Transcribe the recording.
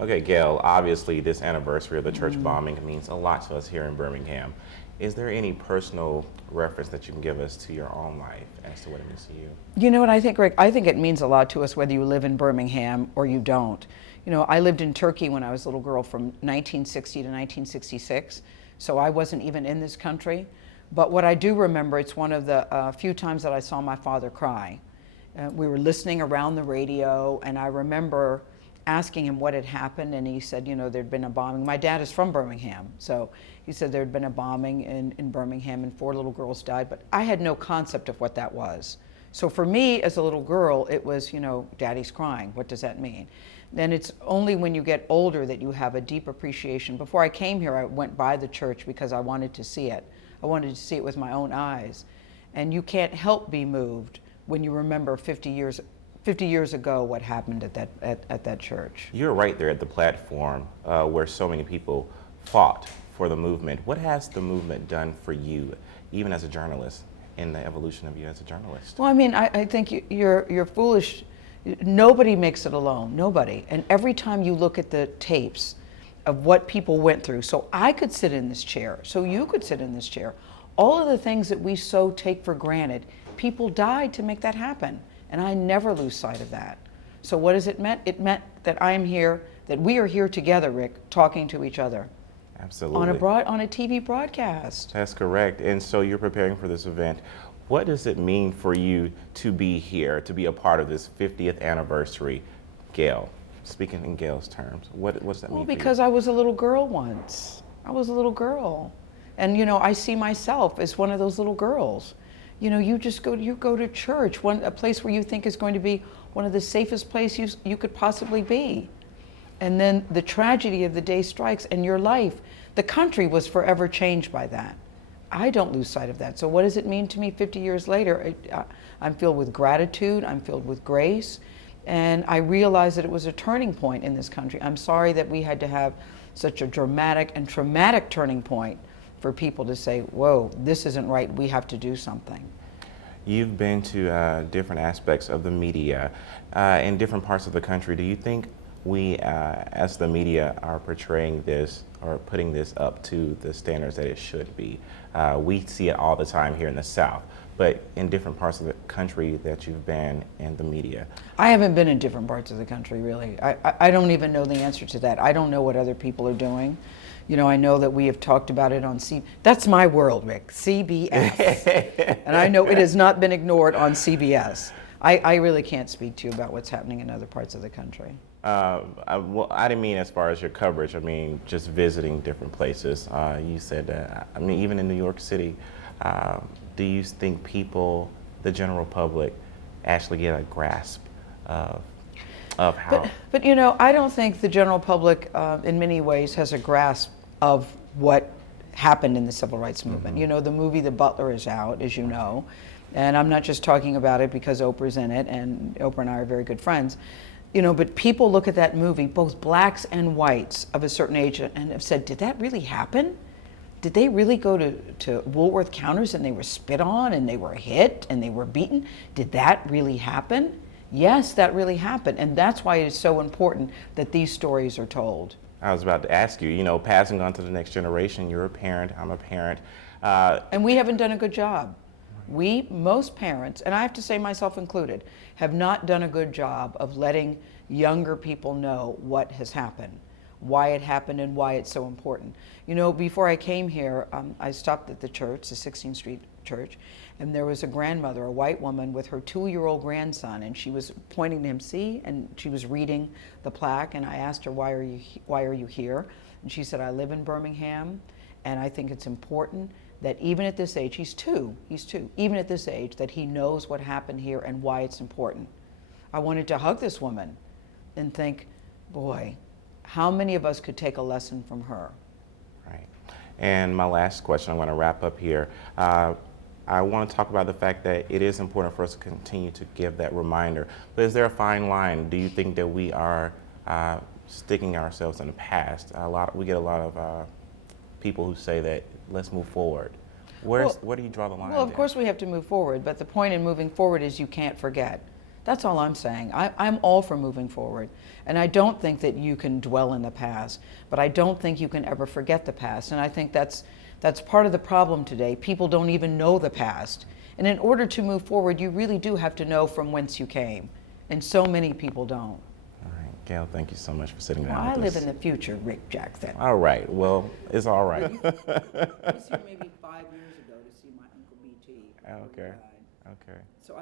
Okay, Gail, obviously this anniversary of the church bombing means a lot to us here in Birmingham. Is there any personal reference that you can give us to your own life as to what it means to you? You know what I think, Rick? I think it means a lot to us whether you live in Birmingham or you don't. You know, I lived in Turkey when I was a little girl from 1960 to 1966, so I wasn't even in this country. But what I do remember, it's one of the few times that I saw my father cry. We were listening around the radio, and I remember asking him what had happened, and he said, you know, there'd been a bombing. My dad is from Birmingham, so he said there'd been a bombing in Birmingham and 4 little girls died, but I had no concept of what that was. So for me, as a little girl, it was, you know, Daddy's crying. What does that mean? Then it's only when you get older that you have a deep appreciation. Before I came here, I went by the church because I wanted to see it. I wanted to see it with my own eyes. And you can't help be moved when you remember 50 years ago what happened at that church. You're right there at the platform where so many people fought for the movement. What has the movement done for you, even as a journalist, in the evolution of you as a journalist? Well, I mean, I think you're foolish. Nobody makes it alone, nobody. And every time you look at the tapes of what people went through, so I could sit in this chair, so you could sit in this chair, all of the things that we so take for granted, people died to make that happen. And I never lose sight of that. So what does it mean? It meant that I'm here, that we are here together, Rick, talking to each other. Absolutely. On a TV broadcast. That's correct. And so you're preparing for this event. What does it mean for you to be here, to be a part of this 50th anniversary? Gayle, speaking in Gayle's terms, what does that mean for you? Because I was a little girl once. I was a little girl. And you know, I see myself as one of those little girls. You know, you go to church, a place where you think is going to be one of the safest places you could possibly be. And then the tragedy of the day strikes, and your life, the country was forever changed by that. I don't lose sight of that. So what does it mean to me 50 years later? I'm filled with gratitude, I'm filled with grace, and I realize that it was a turning point in this country. I'm sorry that we had to have such a dramatic and traumatic turning point for people to say, whoa, this isn't right, we have to do something. You've been to different aspects of the media in different parts of the country. Do you think we, as the media, are portraying this or putting this up to the standards that it should be? We see it all the time here in the South, but in different parts of the country that you've been in the media. I haven't been in different parts of the country, really. I don't even know the answer to that. I don't know what other people are doing. You know, I know that we have talked about it on that's my world, Rick, CBS. And I know it has not been ignored on CBS. I really can't speak to you about what's happening in other parts of the country. Well, I didn't mean as far as your coverage. I mean, just visiting different places. You said that, I mean, even in New York City, do you think people, the general public, actually get a grasp of how? But you know, I don't think the general public, in many ways, has a grasp of what happened in the civil rights movement. You know, the movie The Butler is out, as you know, and I'm not just talking about it because Oprah's in it, and Oprah and I are very good friends. You know, but people look at that movie, both blacks and whites of a certain age, and have said, did that really happen? Did they really go to Woolworth counters and they were spit on and they were hit and they were beaten? Did that really happen? Yes, that really happened. And that's why it is so important that these stories are told. I was about to ask you, you know, passing on to the next generation, you're a parent, I'm a parent. And we haven't done a good job. Most parents, and I have to say myself included, have not done a good job of letting younger people know what has happened, why it happened, and why it's so important. You know, before I came here, I stopped at the church, the 16th Street Church, and there was a grandmother, a white woman, with her 2-year-old grandson, and she was pointing to him, see, and she was reading the plaque, and I asked her, why are you here? And she said, I live in Birmingham, and I think it's important that even at this age, he's two, even at this age, that he knows what happened here and why it's important. I wanted to hug this woman and think, boy, how many of us could take a lesson from her? Right. And my last question, I'm going to wrap up here. I want to talk about the fact that it is important for us to continue to give that reminder. But is there a fine line? Do you think that we are sticking ourselves in the past? We get a lot of people who say that let's move forward. Where do you draw the line? Well, of course we have to move forward, but the point in moving forward is you can't forget. That's all I'm saying. I'm all for moving forward. And I don't think that you can dwell in the past, but I don't think you can ever forget the past. And I think that's part of the problem today. People don't even know the past. And in order to move forward, you really do have to know from whence you came. And so many people don't. All right, Gayle, thank you so much for sitting down Well, I with live us. in the future, Rick Jackson. All right, well, it's all right. I was here maybe 5 years ago to see my Uncle BT. Okay, okay. So I